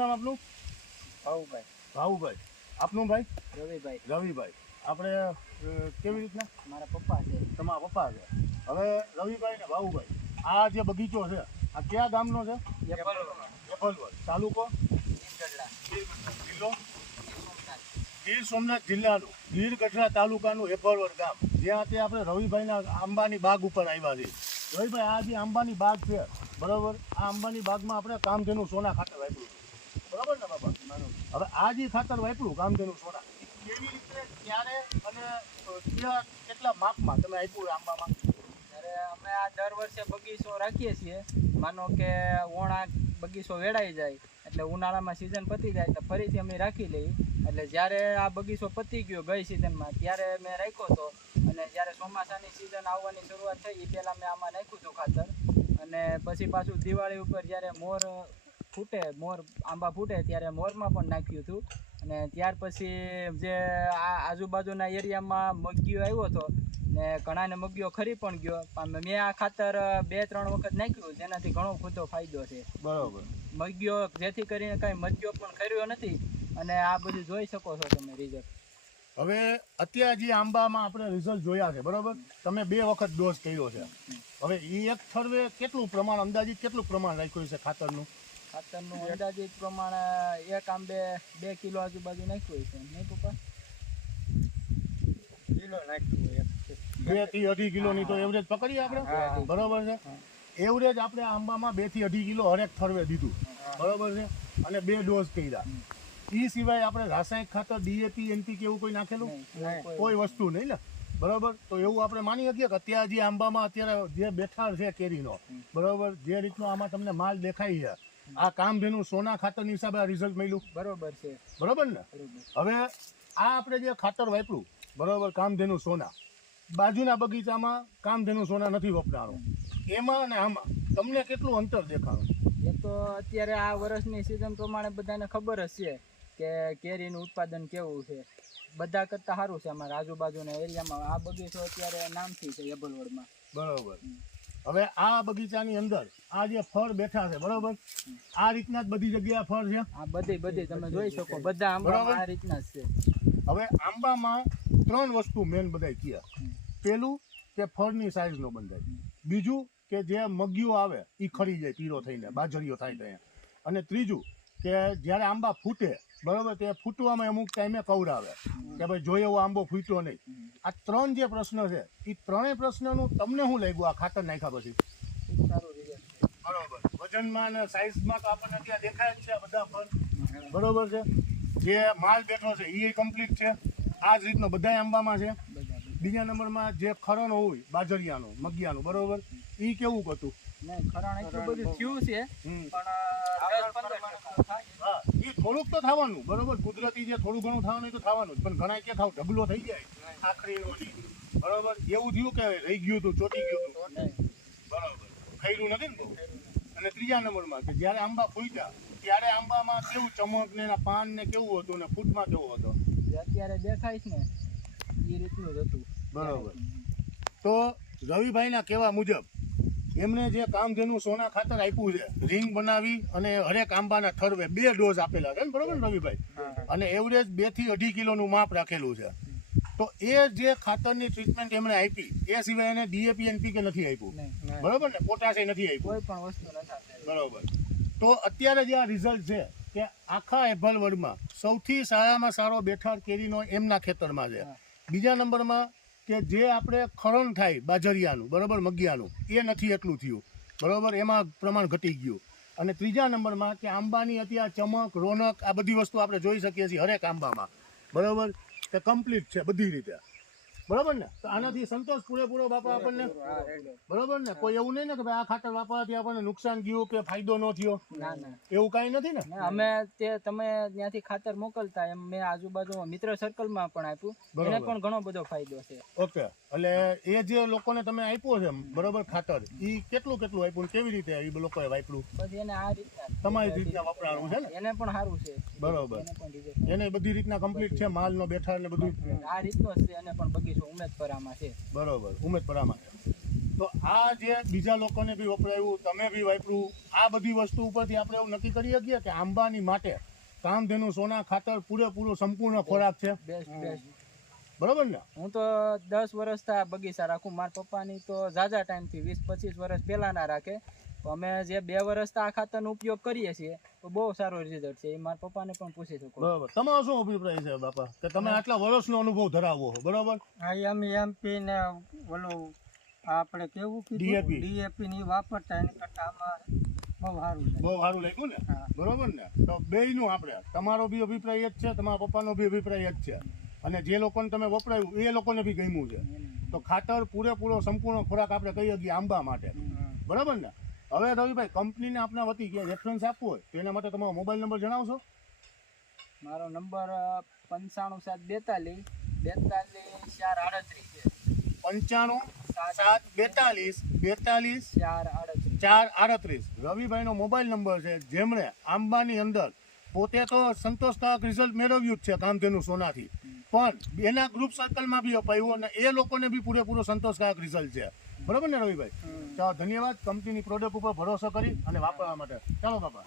નામ આપનું? ભાવુભાઈ. ભાવુભાઈ. આપનું ભાઈ? રવિભાઈ. રવિભાઈ. આપણે કેવી રીતના? મારા પપ્પા છે. તમારા પપ્પા છે. હવે રવિભાઈ ને ભાવુભાઈ, આ જે બગીચો છે આ કયા ગામનો છે? એપલવડ. તાલુકો? જિલ્લો? ગીર સોમનાથ જિલ્લાનું ગીર ગઢડા તાલુકાનું એપલવડ ગામ, જ્યાં તે આપણે રવિભાઈના આંબાની બાગ ઉપર આવ્યા છીએ. રવિભાઈ, આ જે આંબાની બાગ છે બરાબર, આ આંબાની બાગમાં આપણે કામધેનુ સોના ખાતર વાપર્યું બરાબર ને બાબા? હવે આ જે ખાતર વાપર્યું કામધેનુ સોના, કેવી રીતે, ક્યારે અને ક્યાં કેટલા માપમાં તમે આપ્યું આંબામાં? ત્યારે અમે આ દર વર્ષે બગીચો રાખીએ છીએ. માનો કે ઓણા બગીચો વેડાઈ જાય એટલે ઉનાળામાં સિઝન પતી જાય તો ફરીથી અમે રાખી લઈએ. એટલે જ્યારે આ બગીચો પતી ગયો ગઈ સિઝનમાં ત્યારે મેં રાખ્યો હતો, અને જ્યારે ચોમાસાની સિઝન આવવાની શરૂઆત થઈ એ પહેલાં મેં આમાં નાખ્યું હતું ખાતર. અને પછી પાછું દિવાળી ઉપર જ્યારે મોર આંબા ફૂટે ત્યારે મોરમાં પણ નાખ્યું હતું. અને ત્યાર પછી જે આ આજુબાજુના એરિયામાં મગીઓ આવ્યો હતો ને ઘણાને મગીઓ ખરી પણ ગયો, પણ મેં આ ખાતર 2-3 વખત નાખ્યું, જેનાથી ઘણો બધો ફાયદો છે. બરાબર. મગીઓ જેથી કરીને કાંઈ મગીઓ પણ ખર્યો નથી, અને આ બધું જોઈ શકો છો તમે રિઝલ્ટ. હવે અત્યારે જે આંબામાં આપણે રિઝલ્ટ જોયા છે બરાબર, તમે 2 વખત ડોઝ કર્યો છે. હવે એ એક થર્વે કેટલું પ્રમાણ, અંદાજિત કેટલું પ્રમાણ રાખ્યું છે ખાતરનું? ખાતરનું અંદાજિત પ્રમાણે એક આંબે 2 કિલો આજુબાજુ નાખ્યું છે, નહીં પપ્પા? કિલો નાખ્યું 2 થી 2.5 કિલોની તો એવરેજ પકડીએ આપણે, બરોબર છે? એવરેજ આપણે આંબામાં 2 થી 2.5 કિલો હરેક થર્વે દીધું, બરોબર છે? અને 2 ડોઝ કર્યા. એ સિવાય આપણે રાસાયણિક ખાતર DAP NPK એવું કોઈ નાખેલું? કોઈ વસ્તુ નહીં ને, બરોબર? તો એવું આપણે માની શકીએ કે અત્યારે જે આંબામાં અત્યારે જે બેઠાર છે કેરીનો, બરોબર, જે રીતનો આમાં તમને માલ દેખાય છે, આ કામધેનુ સોના ખાતરની હિસાબે આ રિઝલ્ટ મળ્યું, બરોબર છે, બરોબર ને? હવે આ આપણે જે ખાતર વાપર્યું બરોબર, કામધેનુ સોના, બાજુના બગીચામાં કામધેનુ સોના નથી વપરાણું, એમાં અને આમાં તમને કેટલું અંતર દેખાણું? એ તો અત્યારે આ વર્ષની સિઝન પ્રમાણે બધાને ખબર જ છે કે કેરીનું ઉત્પાદન કેવું છે. બધા કરતાં સારું છે અમારા આજુબાજુના એરિયામાં. આ બગીચો અત્યારે નામથી છે એપલવડમાં, બરોબર. હવે આ બગીચાની અંદર આ જે ફળ બેઠા છે બરોબર, આ રીતના જ બધી જગ્યાએ ફળ છે. આ બધી તમે જોઈ શકો, બધા આંબા આ રીતના જ છે. હવે આંબામાં 3 વસ્તુ મેન બધાય કીયા. પેલું કે ફળની સાઈઝનો બંધાય, બીજું કે જે મગીઓ આવે એ ખરી જાય પીળો થઈને, બાજરીઓ થાય ત્યાં, અને ત્રીજું કે જ્યારે આંબા ફૂટે બરોબર, તે ફૂટવામાં અમુક ટાઈમે કવરાવે કે ભાઈ જોઈએ એવો આંબો ફૂટ્યો નહીં. આ 3 જે પ્રશ્ન છે એ 3 પ્રશ્નનું તમને શું લાગ્યું આ ખાતર નાખ્યા પછી? સારું રિઝલ્ટ બરોબર. વજનમાં અને સાઈઝમાં તો આપણને ત્યાં દેખાય જ છે બધા ફળ, બરોબર છે? જે માલ બેઠો છે એ કમ્પ્લીટ છે, આ જ રીતનો બધા આંબામાં છે. બીજા નંબરમાં જે ખરણ હોય બાજરિયાનું મગિયાનું બરોબર, એ કેવું હતું? નહીં, ખરણ એટલું બધું થયું છે પણ હા, એ થોડુંક તો થવાનું બરોબર, કુદરતી જે થોડું ઘણું થવાનું એ તો થવાનું જ, પણ ઘણા કે થાવ ઢગલો થઈ જાય આખરીનો બરોબર, એવું થયું કે રહી ગયું હતું, ચોટી ગયું હતું, બરોબર, ખૈરું નથી ને બહુ. અને ત્રીજા નંબરમાં કે જ્યારે આંબા ફૂટ્યા ત્યારે આંબામાં કેવું ચમક ને એના પાન ને કેવું હતું, ને ફૂટમાં કેવો હતો? અત્યારે દેખાય છે ને એ રીતનું જ હતું, બરોબર. તો રવિભાઈના કહેવા મુજબ એમને જે કામધેનુ સોના ખાતર આપ્યું છે, રિંગ બનાવી અને હરેક આંબાના થર્વે 2 ડોઝ આપેલા છે ને, બરોબર ને રવિભાઈ? અને એવરેજ 2 થી 2.5 કિલોનું માપ રાખેલું છે. તો એ જે ખાતરની ટ્રીટમેન્ટ એમણે આપી એ સિવાય એને DAP NPK નથી આપ્યું, બરોબર ને? પોટાશ નથી આપ્યું, કોઈ પણ વસ્તુ નથી, બરોબર. તો અત્યારે જે આ રિઝલ્ટ છે કે આખા એપલવડમાં સૌથી સારામાં સારો બેઠાર કેરીનો એમના ખેતરમાં છે. બીજા નંબરમાં કે જે આપણે ખરણ થાય બાજરિયાનું બરોબર, મગિયાનું, એ નથી એટલું થયું, બરોબર, એમાં પ્રમાણ ઘટી ગયું. અને ત્રીજા નંબરમાં કે આંબાની અત્યારે ચમક, રોનક, આ બધી વસ્તુ આપણે જોઈ શકીએ છીએ હરેક આંબામાં, બરોબર, કે કમ્પ્લીટ છે બધી રીતે, બરોબર ને? તો આનાથી સંતોષ પૂરેપૂરો બાપા આપણને, બરોબર ને? કોઈ એવું નહીં ને કે ભાઈ આ ખાતર વાપરવાથી આપણને નુકસાન ગયું કે ફાયદો ન થયો? ના ના, એવું કાંઈ નથી ને? અમે તમે ત્યાંથી ખાતર મોકલતા એમ મેં આજુબાજુ મિત્ર સર્કલમાં પણ આપ્યું, એને પણ ઘણો બધો ફાયદો છે. ઓકે. એટલે એ જે લોકોને તમે આપ્યો છે બરોબર ખાતર, એ કેટલું આપ્યું, કેવી રીતે એ લોકોએ વાપર્યું? પછી એને આ રીતના તમારી રીતના વપરાણું છે ને? એને પણ સારું છે, બરોબર. એને પણ રિઝલ્ટ એને બધી રીતના કમ્પ્લીટ છે, માલનો બેઠાર ને બધું આ રીતનો જ છે. એને પણ બગીચો ઉમેદપરામાં છે, બરોબર, ઉમેદપરામાં. તો આ જે બીજા લોકોને બી વપરાયું, તમે બી વાપર્યું, આ બધી વસ્તુ ઉપરથી આપણે એવું નક્કી કરી શકીએ કે આંબાની માટે કામધેનુ સોના ખાતર પૂરેપૂરો સંપૂર્ણ ખોરાક છે. બેસ્ટ બરોબર ને? હું તો 10 વર્ષથી આ બગીચા રાખું. મારા પપ્પાની તો ઝાઝા ટાઈમથી 20-25 વર્ષ પહેલાના રાખે. તો અમે જે 2 વર્ષથી આ ખાતરનો ઉપયોગ કરીએ છીએ તો બહુ સારો રિઝલ્ટ છે. એ મારા પપ્પાને પણ પૂછી શકો. બરાબર. તમારો શું અભિપ્રાય છે બાપા, કે તમે આટલા વર્ષનો અનુભવ ધરાવો છો? બરાબર. હા, અમે એમપી ને ઓલું આપણે કેવું DAP. કીધું ડીએપી ની વાપરતા એની કરતા આમાં બહુ સારું છે. બહુ સારું લાગ્યું ને? હા. બરોબર ને? તો બેયનું આપણે, તમારો બી અભિપ્રાય જ છે, તમારા પપ્પાનો બી અભિપ્રાય જ છે, અને જે લોકોને તમે વપરાયું એ લોકોને બી ગમ્યું છે. તો ખાતર પૂરેપૂરો સંપૂર્ણ ખોરાક આપણે કહી શકીએ આંબા માટે. બરાબર ને? હવે રવિભાઈ, કંપનીને આપના વતી કે રેફરન્સ આપવું હોય તો એના માટે તમારો મોબાઈલ નંબર જણાવશો? મારો નંબર 95 742 42 438 છે. 95 742 42 438 રવિભાઈનો મોબાઈલ નંબર છે, જેમણે આંબાની અંદર પોતે તો સંતોષકારક રિઝલ્ટ મેળવ્યું જ છે કામધેનુ સોનાથી, પણ એના ગ્રુપ સર્કલમાં બી અપાયું અને એ લોકોને બી પૂરેપૂરો સંતોષકારક રિઝલ્ટ છે. બરોબર ને રવિભાઈ? ચાલો, ધન્યવાદ કંપનીની પ્રોડક્ટ ઉપર ભરોસો કરી અને વાપરવા માટે. ચાલો બાપા.